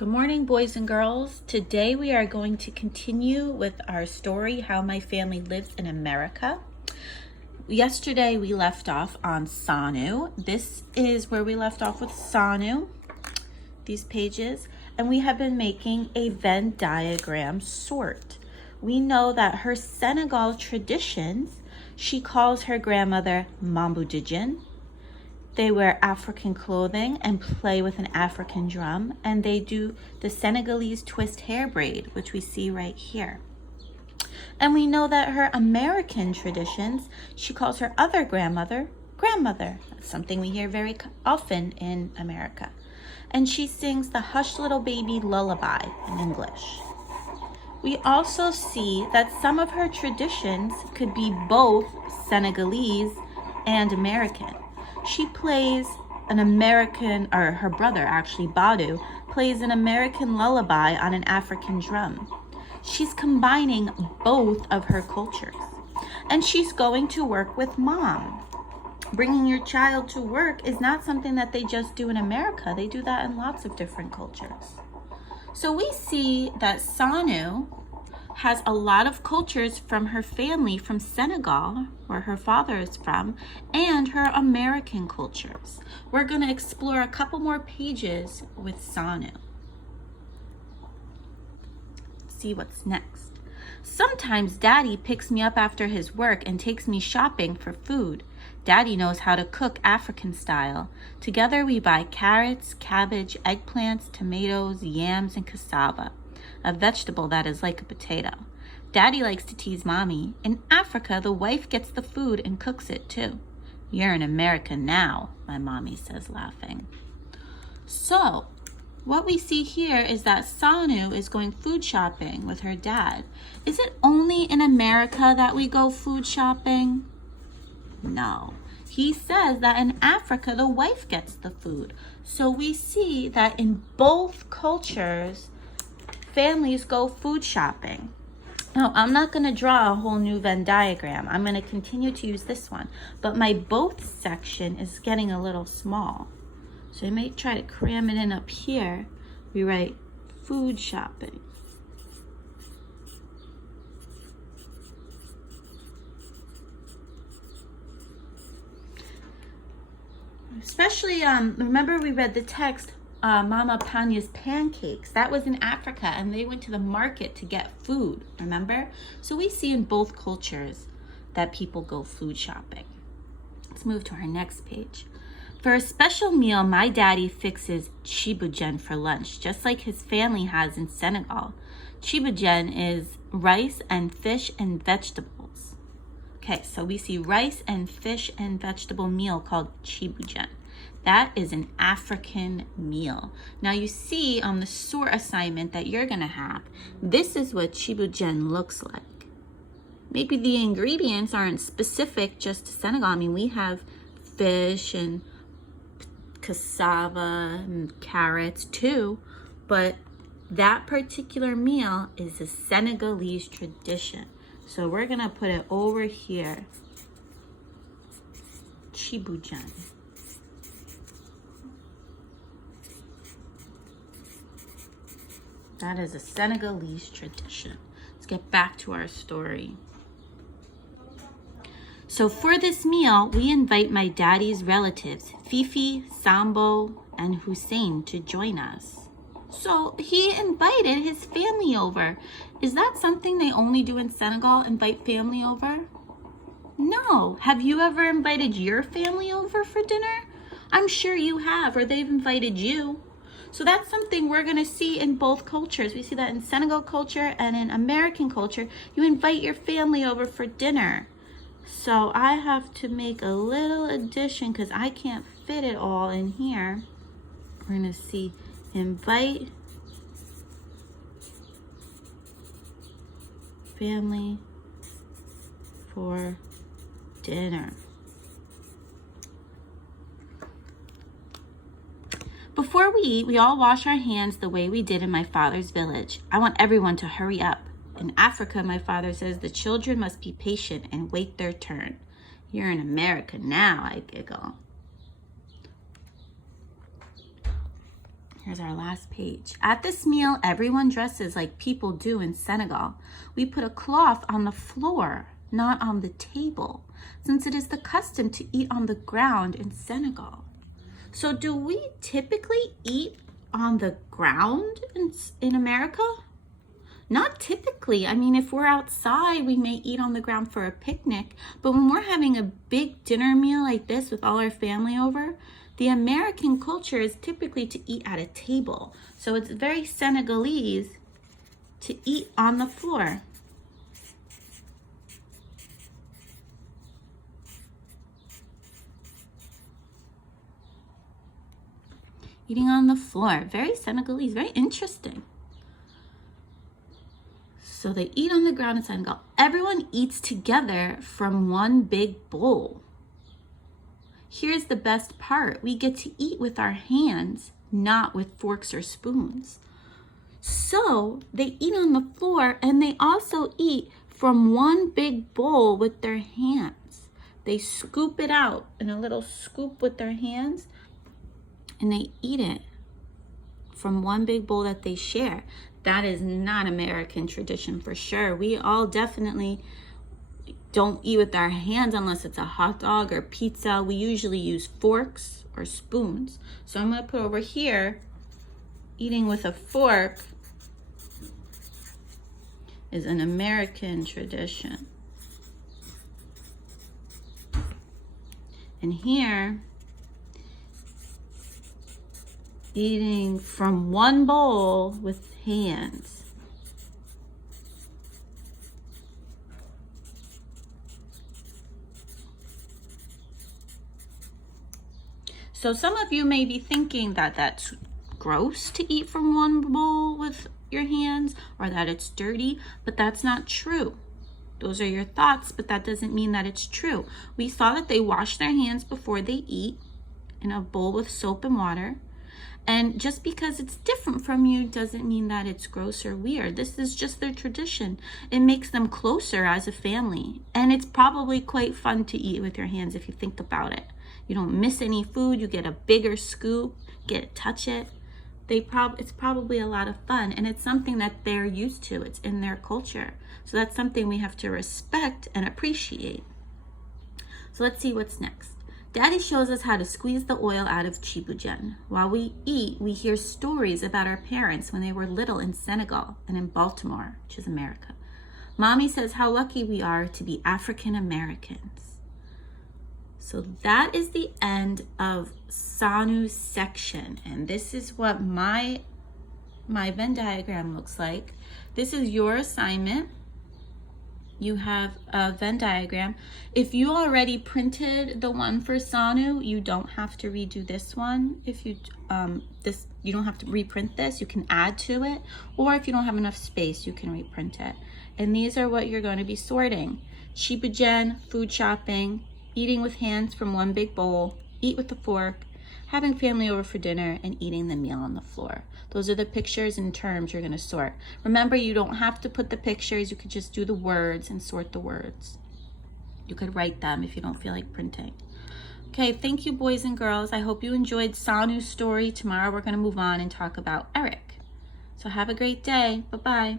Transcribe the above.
Good morning, boys and girls. Today we are going to continue with our story, How My Family Lives in America. Yesterday we left off on Sanu. This is where we left off with Sanu, these pages, and we have been making a Venn diagram sort. We know that her Senegal traditions, she calls her grandmother Mambudijin. They wear African clothing and play with an African drum, and they do the Senegalese twist hair braid, which we see right here. And we know that her American traditions, she calls her other grandmother, grandmother. That's something we hear very often in America. And she sings the Hush Little Baby lullaby in English. We also see that some of her traditions could be both Senegalese and American. She plays an American, or her brother actually, Badu, plays an American lullaby on an African drum. She's combining both of her cultures. And she's going to work with mom. Bringing your child to work is not something that they just do in America. They do that in lots of different cultures. So we see that Sanu has a lot of cultures from her family from Senegal, where her father is from, and her American cultures. We're going to explore a couple more pages with Sanu. See what's next. Sometimes Daddy picks me up after his work and takes me shopping for food. Daddy knows how to cook African style. Together we buy carrots, cabbage, eggplants, tomatoes, yams, and cassava, a vegetable that is like a potato. Daddy likes to tease Mommy. In Africa, the wife gets the food and cooks it too. You're in America now, my mommy says, laughing. So, what we see here is that Sanu is going food shopping with her dad. Is it only in America that we go food shopping? No. He says that in Africa, the wife gets the food. So we see that in both cultures, families go food shopping. Now, I'm not going to draw a whole new Venn diagram. I'm going to continue to use this one. But my both section is getting a little small. So I may try to cram it in up here. We write food shopping. Especially, remember we read the text, Mama Panya's pancakes. That was in Africa, and they went to the market to get food, remember? So we see in both cultures that people go food shopping. Let's move to our next page. For a special meal, my daddy fixes chibujen for lunch, just like his family has in Senegal. Chibujen is rice and fish and vegetables. Okay, so we see rice and fish and vegetable meal called chibujen. That is an African meal. Now you see on the sort assignment that you're gonna have, this is what chibujen looks like. Maybe the ingredients aren't specific just to Senegal. I mean, we have fish and cassava and carrots too, but that particular meal is a Senegalese tradition. So we're gonna put it over here, chibujen. That is a Senegalese tradition. Let's get back to our story. So for this meal, we invite my daddy's relatives, Fifi, Sambo, and Hussein, to join us. So he invited his family over. Is that something they only do in Senegal, invite family over? No. Have you ever invited your family over for dinner? I'm sure you have, or they've invited you. So that's something we're going to see in both cultures. We see that in Senegal culture and in American culture. You invite your family over for dinner. So I have to make a little addition because I can't fit it all in here. We're going to see invite family for dinner. Before we eat, we all wash our hands the way we did in my father's village. I want everyone to hurry up. In Africa, my father says the children must be patient and wait their turn. You're in America now, I giggle. Here's our last page. At this meal, everyone dresses like people do in Senegal. We put a cloth on the floor, not on the table, since it is the custom to eat on the ground in Senegal. So do we typically eat on the ground in America? Not typically. I mean, if we're outside, we may eat on the ground for a picnic, but when we're having a big dinner meal like this with all our family over, the American culture is typically to eat at a table. So it's very Senegalese to eat on the floor. Eating on the floor, very Senegalese, very interesting. So they eat on the ground in Senegal. Everyone eats together from one big bowl. Here's the best part. We get to eat with our hands, not with forks or spoons. So they eat on the floor and they also eat from one big bowl with their hands. They scoop it out in a little scoop with their hands and they eat it from one big bowl that they share. That is not American tradition for sure. We all definitely don't eat with our hands unless it's a hot dog or pizza. We usually use forks or spoons. So I'm going to put over here, eating with a fork is an American tradition. And here, eating from one bowl with hands. So some of you may be thinking that that's gross to eat from one bowl with your hands or that it's dirty, but that's not true. Those are your thoughts, but that doesn't mean that it's true. We saw that they wash their hands before they eat in a bowl with soap and water. And just because it's different from you doesn't mean that it's gross or weird. This is just their tradition. It makes them closer as a family. And it's probably quite fun to eat with your hands if you think about it. You don't miss any food. You get a bigger scoop, get to touch it. It's probably a lot of fun. And it's something that they're used to. It's in their culture. So that's something we have to respect and appreciate. So let's see what's next. Daddy shows us how to squeeze the oil out of chibujen. While we eat, we hear stories about our parents when they were little in Senegal and in Baltimore, which is America. Mommy says how lucky we are to be African Americans. So that is the end of Sanu's section. And this is what my Venn diagram looks like. This is your assignment. You have a Venn diagram. If you already printed the one for Sanu, you don't have to redo this one. If you you don't have to reprint this. You can add to it, or if you don't have enough space, you can reprint it. And these are what you're going to be sorting: chibujen, food shopping, eating with hands from one big bowl, eat with a fork, having family over for dinner, and eating the meal on the floor. Those are the pictures and terms you're going to sort. Remember, you don't have to put the pictures. You could just do the words and sort the words. You could write them if you don't feel like printing. Okay, thank you, boys and girls. I hope you enjoyed Sanu's story. Tomorrow we're going to move on and talk about Eric. So have a great day. Bye-bye.